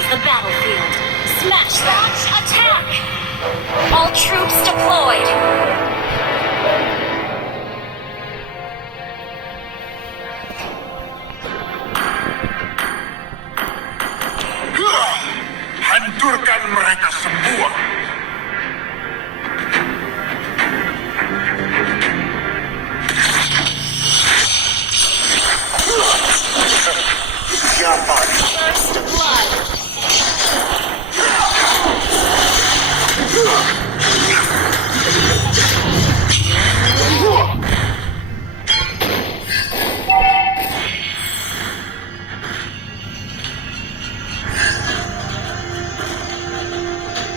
enters the battlefield. Smash them! Attack! All troops deployed! Hancurkan mereka semua! Siapa? First blood!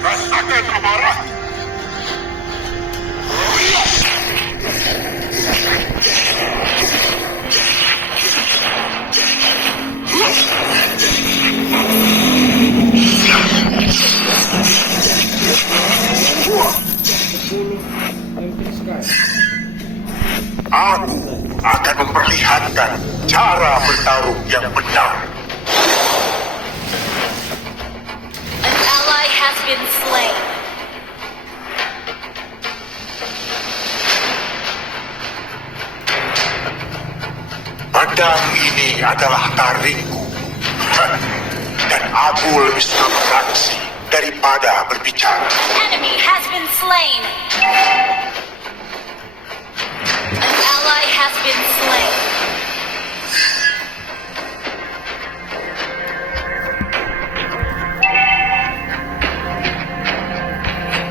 Rasakan amarah! Aku akan memperlihatkan cara bertarung yang benar. An ally has been slain. Pedang ini adalah taringku. Dan aku lebih suka beraksi daripada berbicara. Enemy has been slain. An ally has been slain.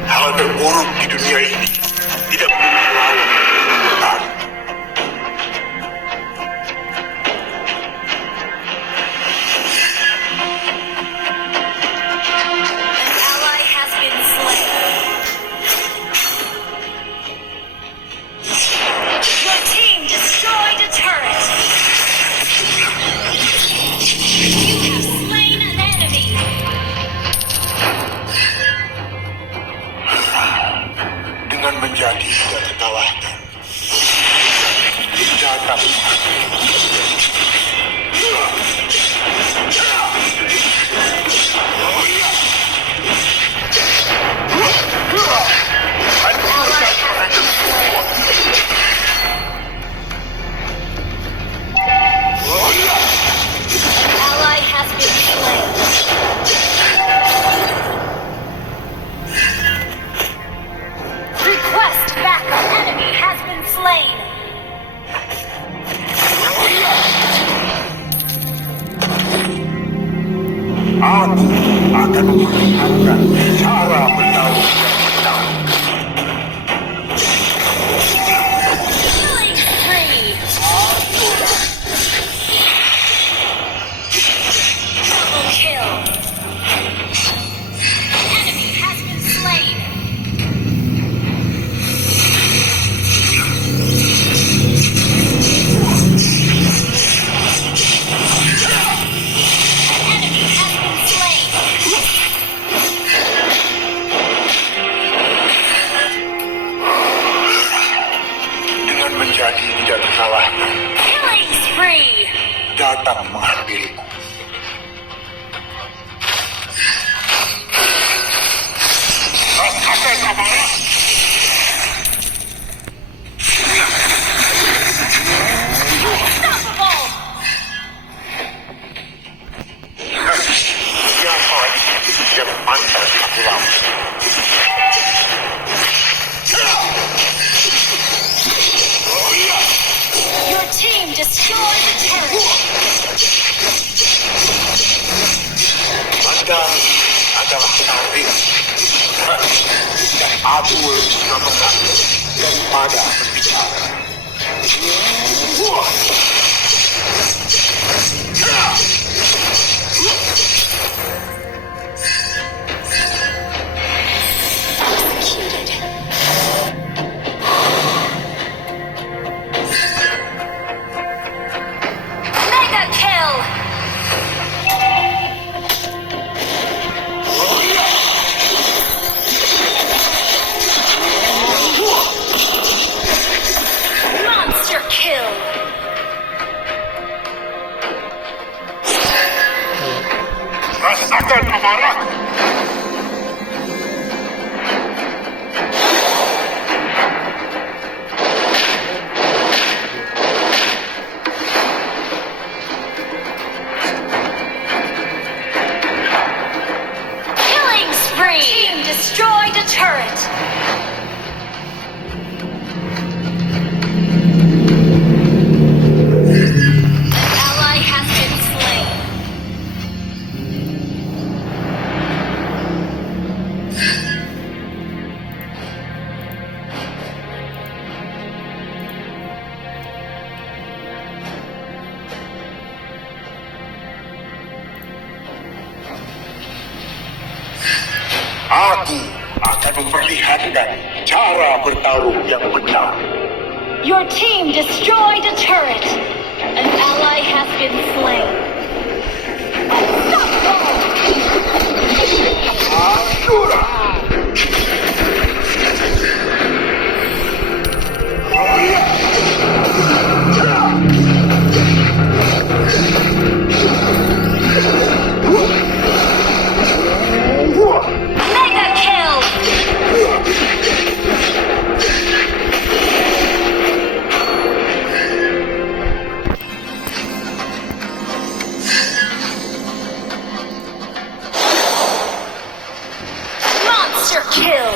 Hal terburuk di dunia ini tidak perlu melawan kekuatan. An ally has been slain. Your team destroyed a turret. You have slain an enemy. Dengan menjadi tidak terkalahkan. Datang. Hancurkan mereka semua. An ally has been slain. Request backup. Enemy has been slain. Aku akan memperlihatkan cara bertarung yang benar. Killing spree. Double kill. Enemy has been slain. Enemy has been slain. Dengan menjadi tidak terkalahkan. Killing spree. Datang menghampiriku. Rasakan amarah! Unstoppable. Siapa yang pantas aku lawan? Your team destroyed a turret. Pedang adalah taring. Dan aku lebih suka beraksi daripada berbicara. Executed. Mega kill. Monster kill. Rasakan amarahku. Killing spree! Team destroyed a turret! An ally has been slain. Aku akan memperlihatkan cara bertarung yang benar. Your team destroyed a turret! An ally has been slain. Asura! Mega kill! Monster kill!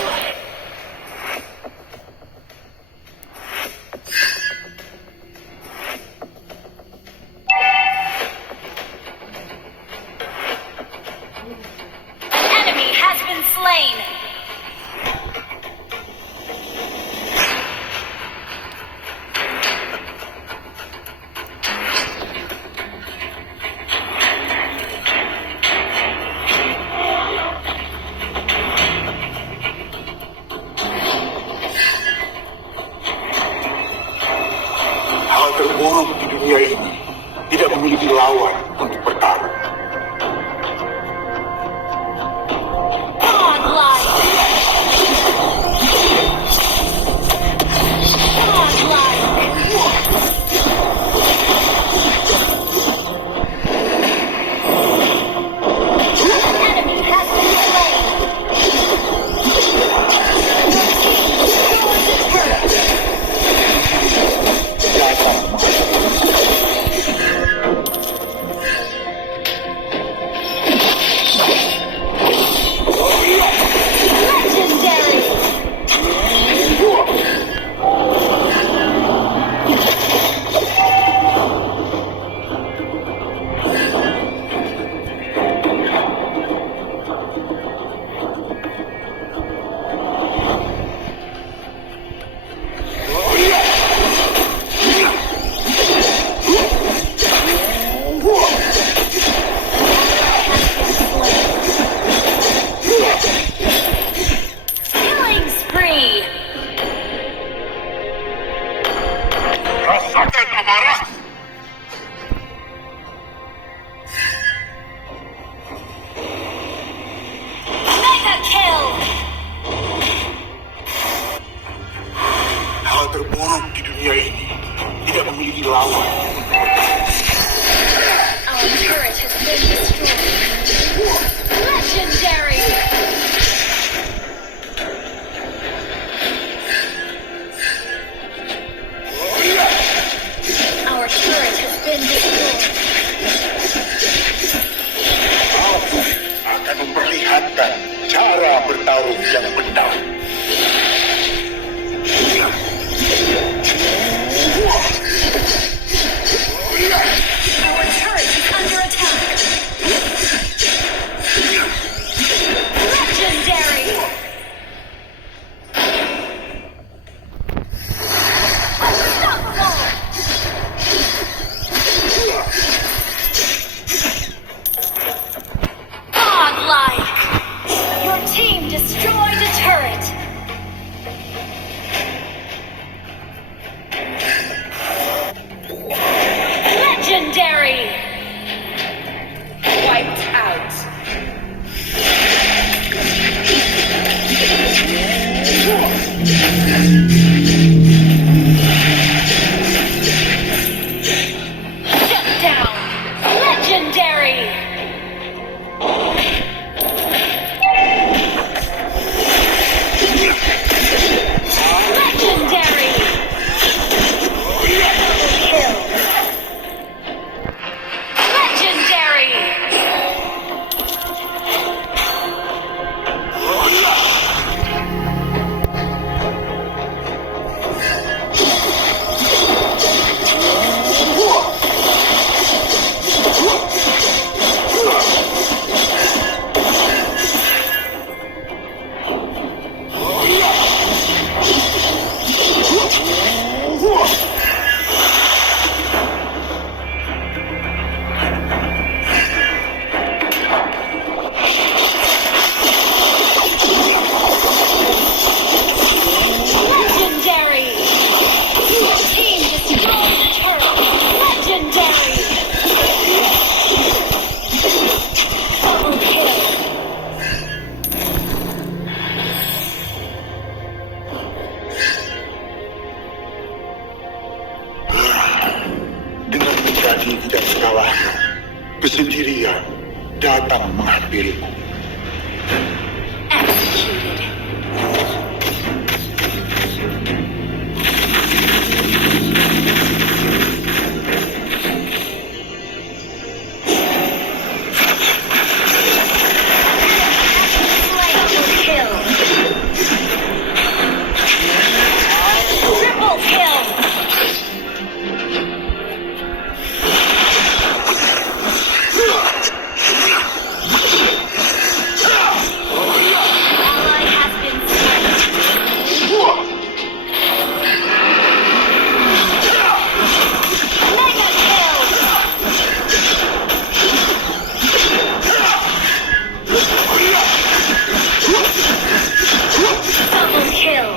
An enemy has been slain! Hal terburuk di dunia ini tidak memiliki lawan untuk bertarung. Godlike! Godlike! An enemy has been slain! Legendary! Killing spree! Rasakan amarahku. Mega kill! Hal terburuk di dunia ini tidak memiliki lawan. Our turret has been destroyed. Legendary! Our turret has been destroyed. Aku akan memperlihatkan cara bertarung yang benar. Our turret is under attack. Legendary! Unstoppable! Godlike! Your team destroyed a turret! pilku. Executed. Double kill. Triple kill. Ally has been slain. Mega kill. Double kill.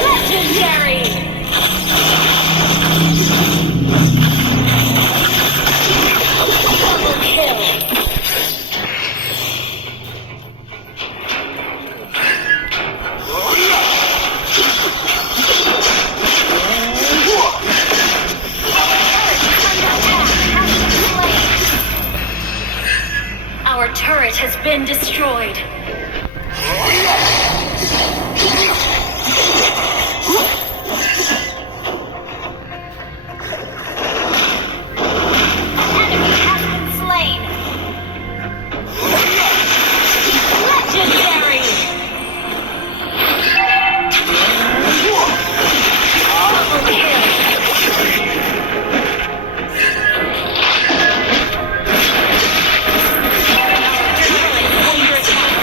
Legendary. Double kill. Our turret has been destroyed. Enemy has been slain. Legendary. Double kill. Under attack.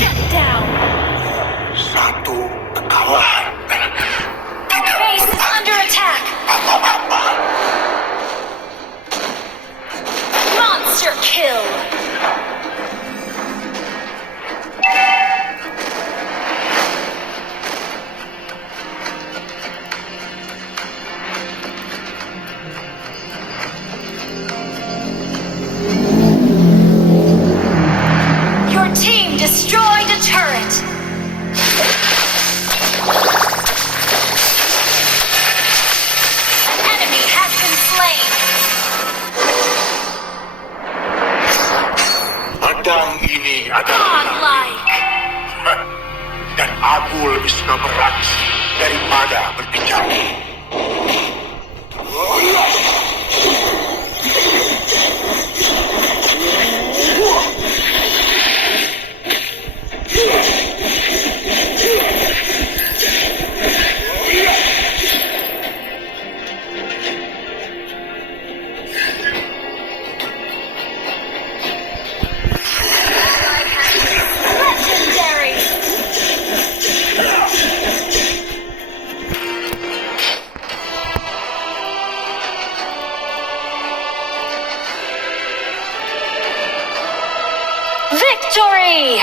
Shut down. Satu kekalahan. Our base is under attack. Apa-apa. Monster kill. Your team destroyed a turret. An enemy has been slain. Pedang ini adalah Godlike. dan aku lebih suka beraksi daripada berbicara. Legendary. Victory!